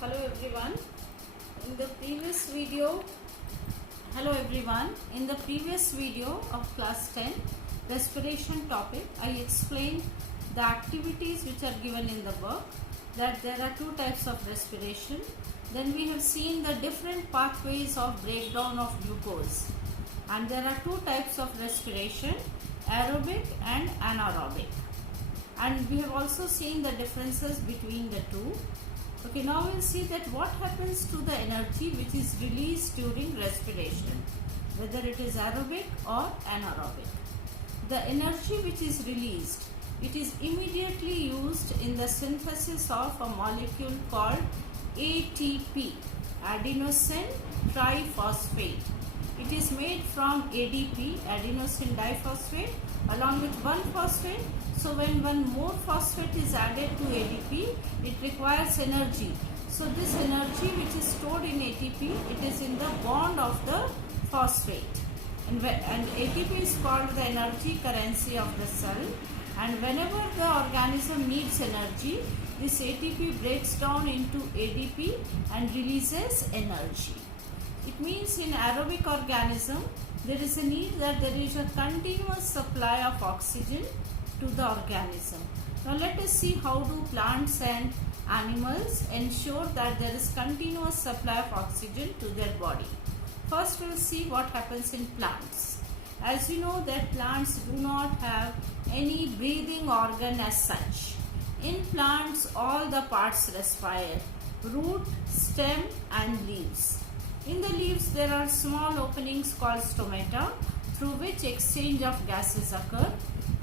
Hello everyone. In the previous video, hello everyone. In the previous video of class 10 respiration topic, I explained the activities which are given in the book, that there are two types of respiration. Then we have seen the different pathways of breakdown of glucose, and there are two types of respiration, aerobic and anaerobic, and we have also seen the differences between the two. Okay, now we'll see that what happens to the energy which is released during respiration, whether it is aerobic or anaerobic. The energy which is released, it is immediately used in the synthesis of a molecule called ATP, adenosine triphosphate. It is made from ADP, adenosine diphosphate, along with one phosphate. So when one more phosphate is added to ADP, it requires energy. So this energy which is stored in ATP, it is in the bond of the phosphate. And ATP is called the energy currency of the cell. And whenever the organism needs energy, this ATP breaks down into ADP and releases energy. It means in aerobic organism, there is a need that there is a continuous supply of oxygen to the organism. Now let us see how do plants and animals ensure that there is continuous supply of oxygen to their body. First we will see what happens in plants. As you know that plants do not have any breathing organ as such. In plants all the parts respire, root, stem and leaves. In the leaves there are small openings called stomata through which exchange of gases occur.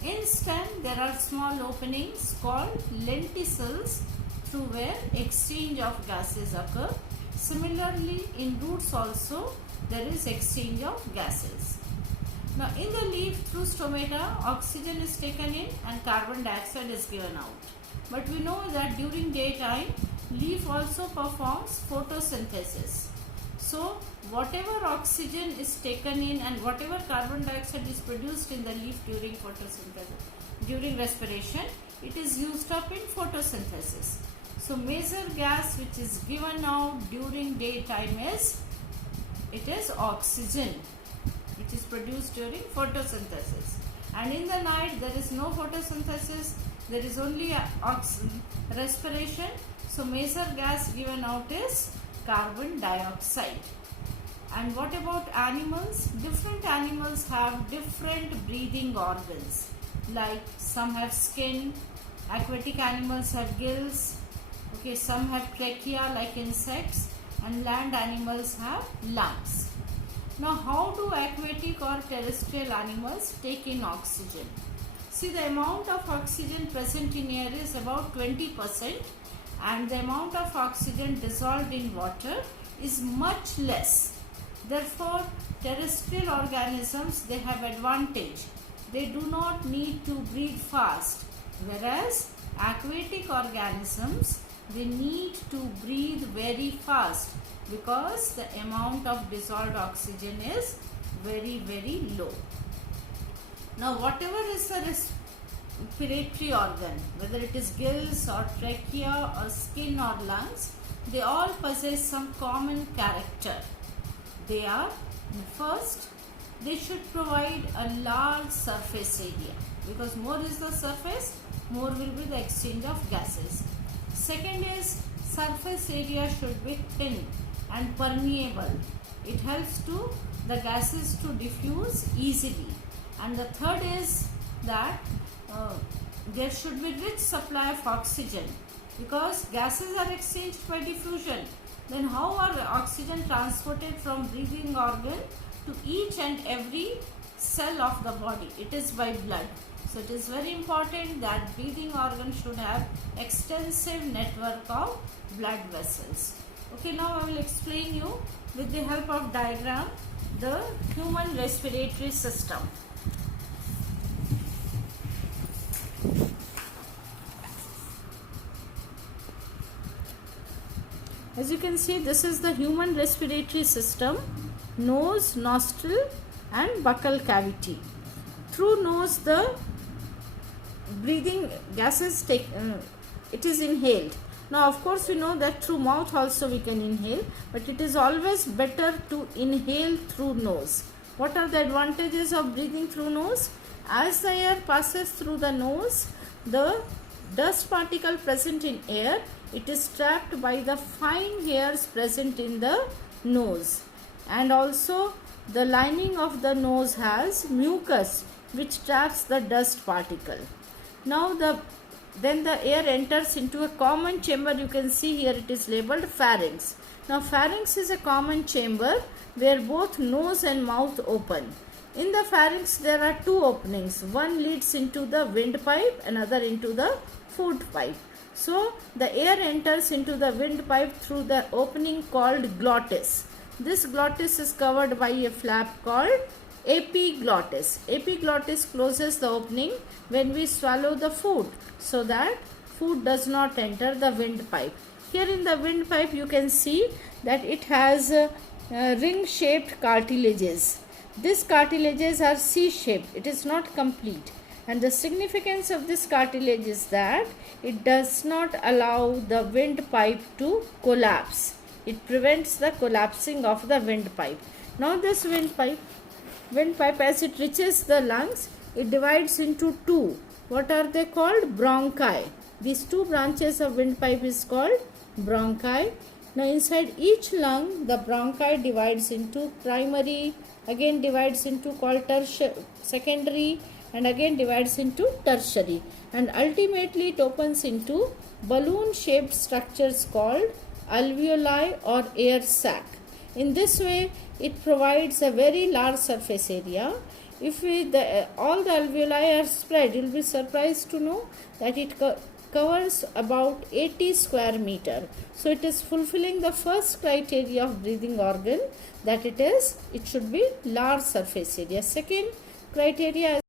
In stem there are small openings called lenticels through where exchange of gases occur. Similarly in roots also there is exchange of gases. Now in the leaf through stomata oxygen is taken in and carbon dioxide is given out. But we know that during daytime leaf also performs photosynthesis. So whatever oxygen is taken in and whatever carbon dioxide is produced in the leaf during photosynthesis, during respiration, it is used up in photosynthesis. So major gas which is given out during daytime is oxygen, which is produced during photosynthesis. And in the night there is no photosynthesis, there is only respiration. So major gas given out is carbon dioxide. And what about animals? Different animals have different breathing organs. Like some have skin, aquatic animals have gills, okay, some have trachea like insects, and land animals have lungs. Now how do aquatic or terrestrial animals take in oxygen? See, the amount of oxygen present in air is about 20%. And the amount of oxygen dissolved in water is much less. Therefore, terrestrial organisms, they have advantage. They do not need to breathe fast. Whereas aquatic organisms, they need to breathe very fast because the amount of dissolved oxygen is very, very low. Now, whatever is the respiratory organ, whether it is gills or trachea or skin or lungs, they all possess some common character. They are, first, they should provide a large surface area, because more is the surface, more will be the exchange of gases. Second is, surface area should be thin and permeable. It helps to the gases to diffuse easily. And the third is that there should be rich supply of oxygen, because gases are exchanged by diffusion. Then how are oxygen transported from breathing organ to each and every cell of the body? It is by blood. So it is very important that breathing organ should have extensive network of blood vessels. Okay, now I will explain you with the help of diagram the human respiratory system. As you can see, this is the human respiratory system: nose, nostril and buccal cavity. Through nose the breathing gases it is inhaled, Now of course we know that through mouth also we can inhale, but it is always better to inhale through nose. What are the advantages of breathing through nose? As the air passes through the nose, the dust particle present in air, it is trapped by the fine hairs present in the nose, and also the lining of the nose has mucus which traps the dust particle. Now then the air enters into a common chamber. You can see here it is labeled pharynx. Now pharynx is a common chamber where both nose and mouth open. In the pharynx there are two openings. One leads into the windpipe, another into the food pipe. So the air enters into the windpipe through the opening called glottis. This glottis is covered by a flap called epiglottis. Epiglottis closes the opening when we swallow the food, so that food does not enter the windpipe. Here in the windpipe you can see that it has ring-shaped cartilages. These cartilages are C-shaped. It is not complete. And the significance of this cartilage is that it does not allow the windpipe to collapse. It prevents the collapsing of the windpipe. Now this windpipe as it reaches the lungs, it divides into two. What are they called? Bronchi. These two branches of windpipe is called bronchi. Now inside each lung, the bronchi divides into primary, again divides into called secondary, and again divides into tertiary, and ultimately it opens into balloon shaped structures called alveoli or air sac. In this way it provides a very large surface area. If all the alveoli are spread, you will be surprised to know that it covers about 80 square meter. So it is fulfilling the first criteria of breathing organ, that it should be large surface area. Second criteria